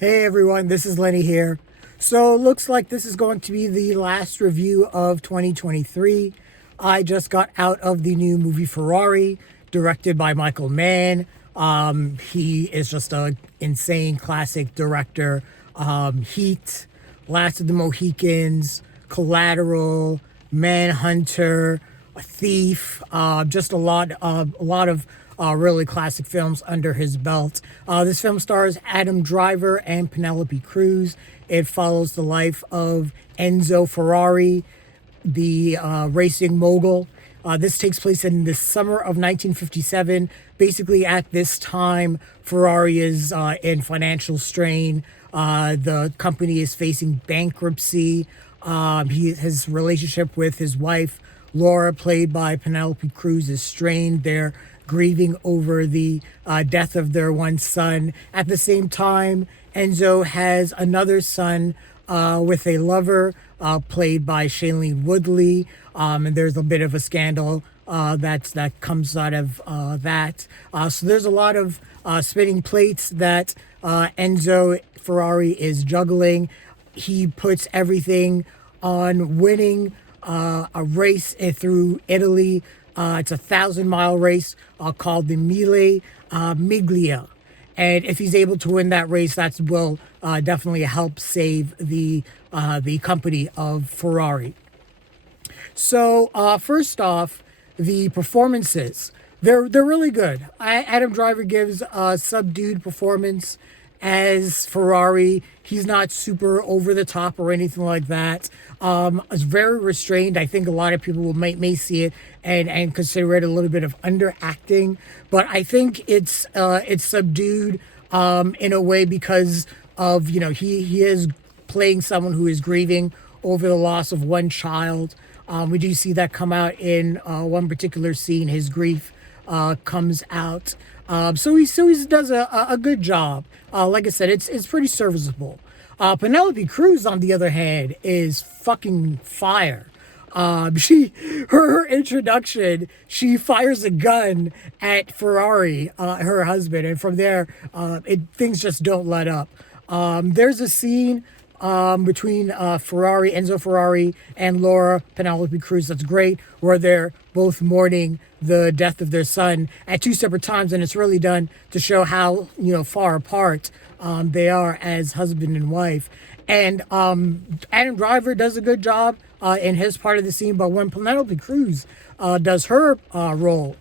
Hey everyone, this is Lenny here. So it looks like this is going to be the last review of 2023. I just got out of the new movie Ferrari, directed by Michael Mann. He is just an insane classic director. Heat, Last of the Mohicans, Collateral, Manhunter, A Thief, just a lot of really classic films under his belt. This film stars Adam Driver and Penelope Cruz. It follows the life of Enzo Ferrari, the racing mogul. This takes place in the summer of 1957. Basically, at this time, Ferrari is in financial strain. The company is facing bankruptcy. His relationship with his wife, Laura, played by Penelope Cruz, is strained. They're grieving over the death of their one son. At the same time, Enzo has another son with a lover played by Shailene Woodley, and there's a bit of a scandal that comes out of that. So there's a lot of spinning plates that Enzo Ferrari is juggling. He puts everything on winning a race through Italy. It's a 1,000-mile race called the Mille Miglia. And if he's able to win that race, that will definitely help save the company of Ferrari. So first off, the performances. They're really good. Adam Driver gives a subdued performance as Ferrari. He's not super over the top or anything like that. It's very restrained. I think a lot of people may see it and consider it a little bit of underacting, but I think it's subdued in a way because of he is playing someone who is grieving over the loss of one child. We do see that come out in one particular scene. His grief comes out. So he does a good job. Like I said, it's pretty serviceable. Penelope Cruz, on the other hand, is fucking fire. Her introduction, she fires a gun at Ferrari, her husband, and from there, things just don't let up. There's a scene between Enzo Ferrari, and Laura, Penelope Cruz, that's great, where they're both mourning the death of their son at two separate times, and it's really done to show how far apart they are as husband and wife. And Adam Driver does a good job in his part of the scene, but when Penelope Cruz does her role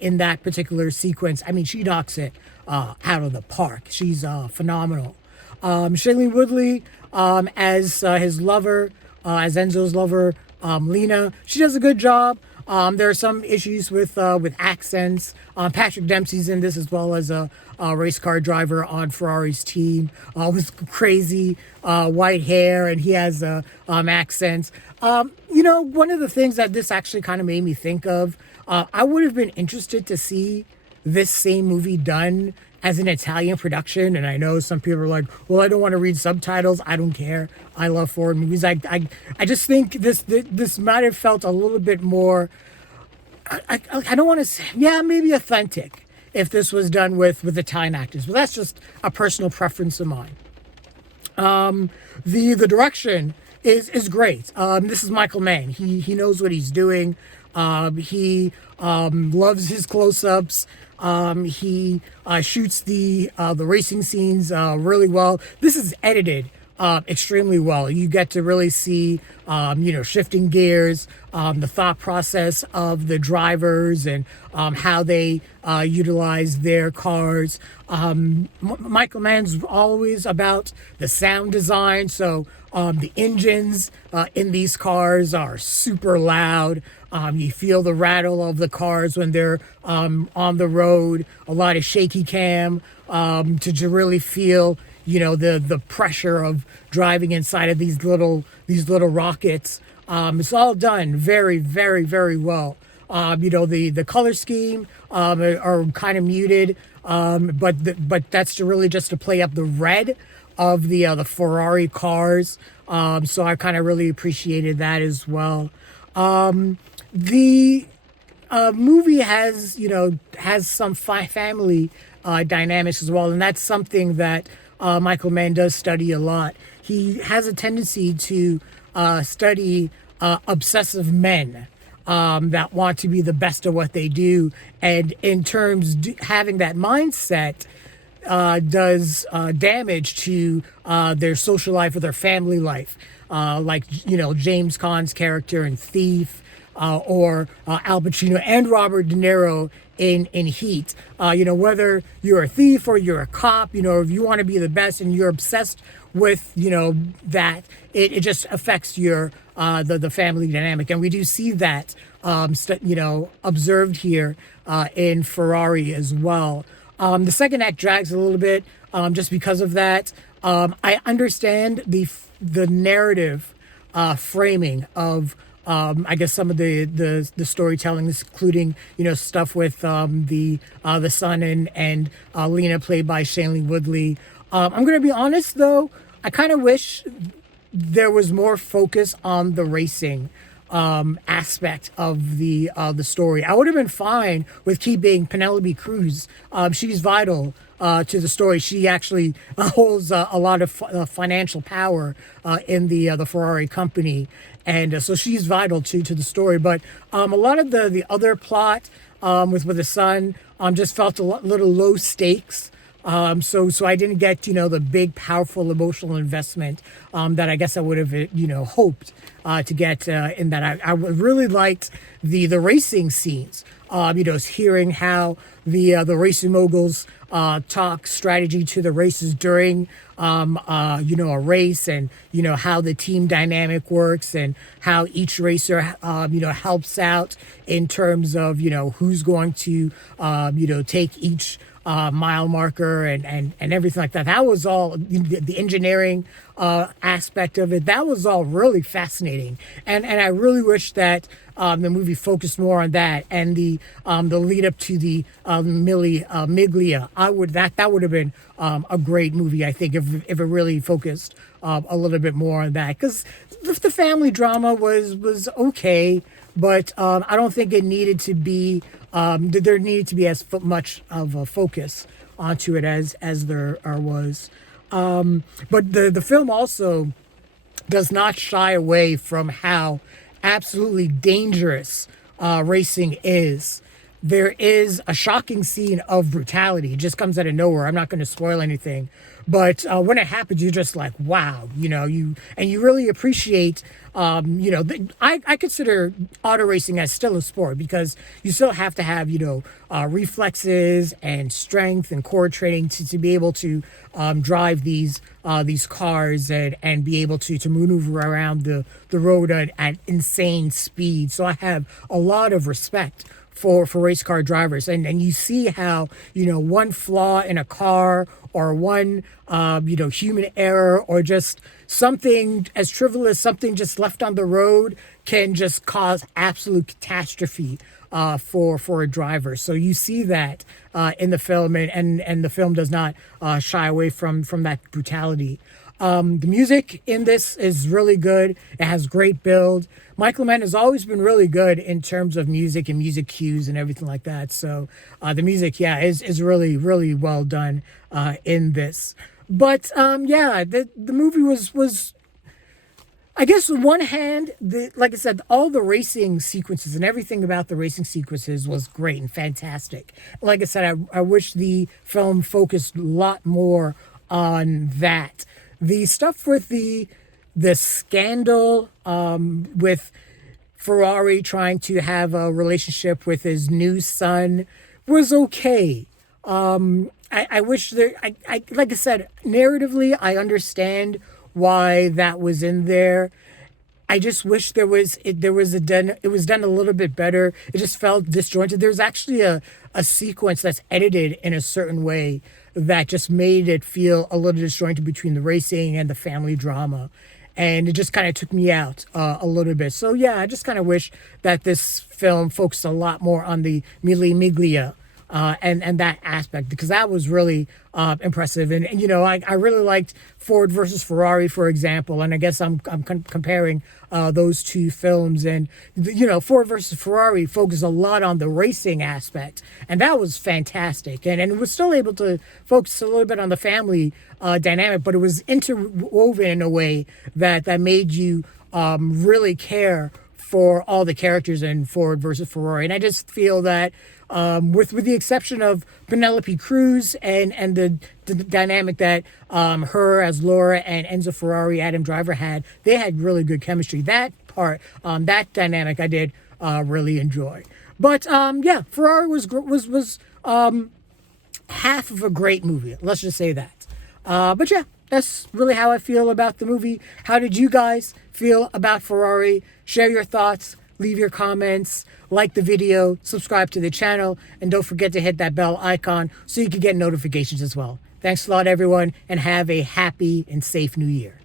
in that particular sequence, I mean, she knocks it out of the park. She's phenomenal. Shailene Woodley as his lover, as Enzo's lover, Lena. She does a good job. There are some issues with accents. Patrick Dempsey's in this, as well as a race car driver on Ferrari's team with crazy white hair, and he has accents. One of the things that this actually kind of made me think of, I would have been interested to see this same movie done as an Italian production. And I know some people are like, well, I don't want to read subtitles. I don't care. I love foreign movies. I just think this might have felt a little bit more, I don't want to say, yeah, maybe authentic if this was done with Italian actors. But that's just a personal preference of mine. The direction is great. This is Michael Mann. He knows what he's doing. He loves his close-ups. He shoots the racing scenes really well. This is edited extremely well. You get to really see shifting gears, the thought process of the drivers, and how they utilize their cars. Michael Mann's always about the sound design, so the engines in these cars are super loud. You feel the rattle of the cars when they're on the road. A lot of shaky cam to really feel the pressure of driving inside of these little rockets. It's all done very, very, very well. The color scheme are kind of muted, but that's really just to play up the red of the Ferrari cars. So I kind of really appreciated that as well. The movie has some family dynamics as well, and that's something that Michael Mann does study a lot. He has a tendency to study obsessive men that want to be the best at what they do. And in terms, having that mindset does damage to their social life or their family life. Like, James Caan's character in Thief, or Al Pacino and Robert De Niro in Heat. Whether you're a thief or you're a cop, if you want to be the best and you're obsessed with, that, it just affects your the family dynamic. And we do see that, observed here in Ferrari as well. The second act drags a little bit just because of that. I understand the narrative framing of I guess some of the storytelling, including stuff with the son and Lena, played by Shailene Woodley. I'm gonna be honest though, I kind of wish there was more focus on the racing aspect of the story. I would have been fine with keeping Penelope Cruz. She's vital to the story. She actually holds a lot of financial power in the Ferrari company, and so she's vital to the story. But a lot of the other plot with the son just felt a little low stakes. So I didn't get, the big, powerful emotional investment that I guess I would have, hoped to get in that. I really liked the racing scenes, hearing how the racing moguls talk strategy to the races during, a race, and, how the team dynamic works and how each racer, helps out in terms of, who's going to, take each mile marker and everything like that. That was all the engineering aspect of it. That was all really fascinating, and I really wish that the movie focused more on that and the lead up to the Mille Miglia. That would have been a great movie, I think, if it really focused a little bit more on that, because the family drama was okay, but I don't think it needed to be. There needed to be as much of a focus onto it as there was. But the film also does not shy away from how absolutely dangerous racing is. There is a shocking scene of brutality. It just comes out of nowhere. I'm not going to spoil anything, but when it happens, you're just like, wow, you really appreciate. I consider auto racing as still a sport, because you still have to have reflexes and strength and core training to be able to drive these cars and be able to maneuver around the road at insane speed. So I have a lot of respect for race car drivers, and you see how one flaw in a car or one human error or just something as trivial as something just left on the road can just cause absolute catastrophe for a driver. So you see that in the film, and the film does not shy away from that brutality. The music in this is really good. It has great build. Michael Mann has always been really good in terms of music and music cues and everything like that. So the music, is really, really well done in this. But the movie was I guess on one hand, like I said, all the racing sequences and everything about the racing sequences was great and fantastic. Like I said, I wish the film focused a lot more on that. The stuff with the scandal with Ferrari trying to have a relationship with his new son was okay. I wish like I said, narratively, I understand why that was in there. I just wish it was done a little bit better. It just felt disjointed. There's actually a sequence that's edited in a certain way that just made it feel a little disjointed between the racing and the family drama. And it just kind of took me out a little bit. So yeah, I just kind of wish that this film focused a lot more on the Mille Miglia and that aspect, because that was really impressive. And you know, I really liked Ford versus Ferrari, for example, and I guess I'm comparing those two films. And you know, Ford versus Ferrari focused a lot on the racing aspect, and that was fantastic. And it was still able to focus a little bit on the family dynamic, but it was interwoven in a way that made you really care for all the characters in Ford versus Ferrari. And I just feel that with the exception of Penelope Cruz and the dynamic that her as Laura and Enzo Ferrari, Adam Driver had, they had really good chemistry. That part, that dynamic, I did really enjoy. But yeah, Ferrari was half of a great movie. Let's just say that. But yeah, that's really how I feel about the movie. How did you guys feel about Ferrari? Share your thoughts, leave your comments, like the video, subscribe to the channel, and don't forget to hit that bell icon so you can get notifications as well. Thanks a lot, everyone, and have a happy and safe new year.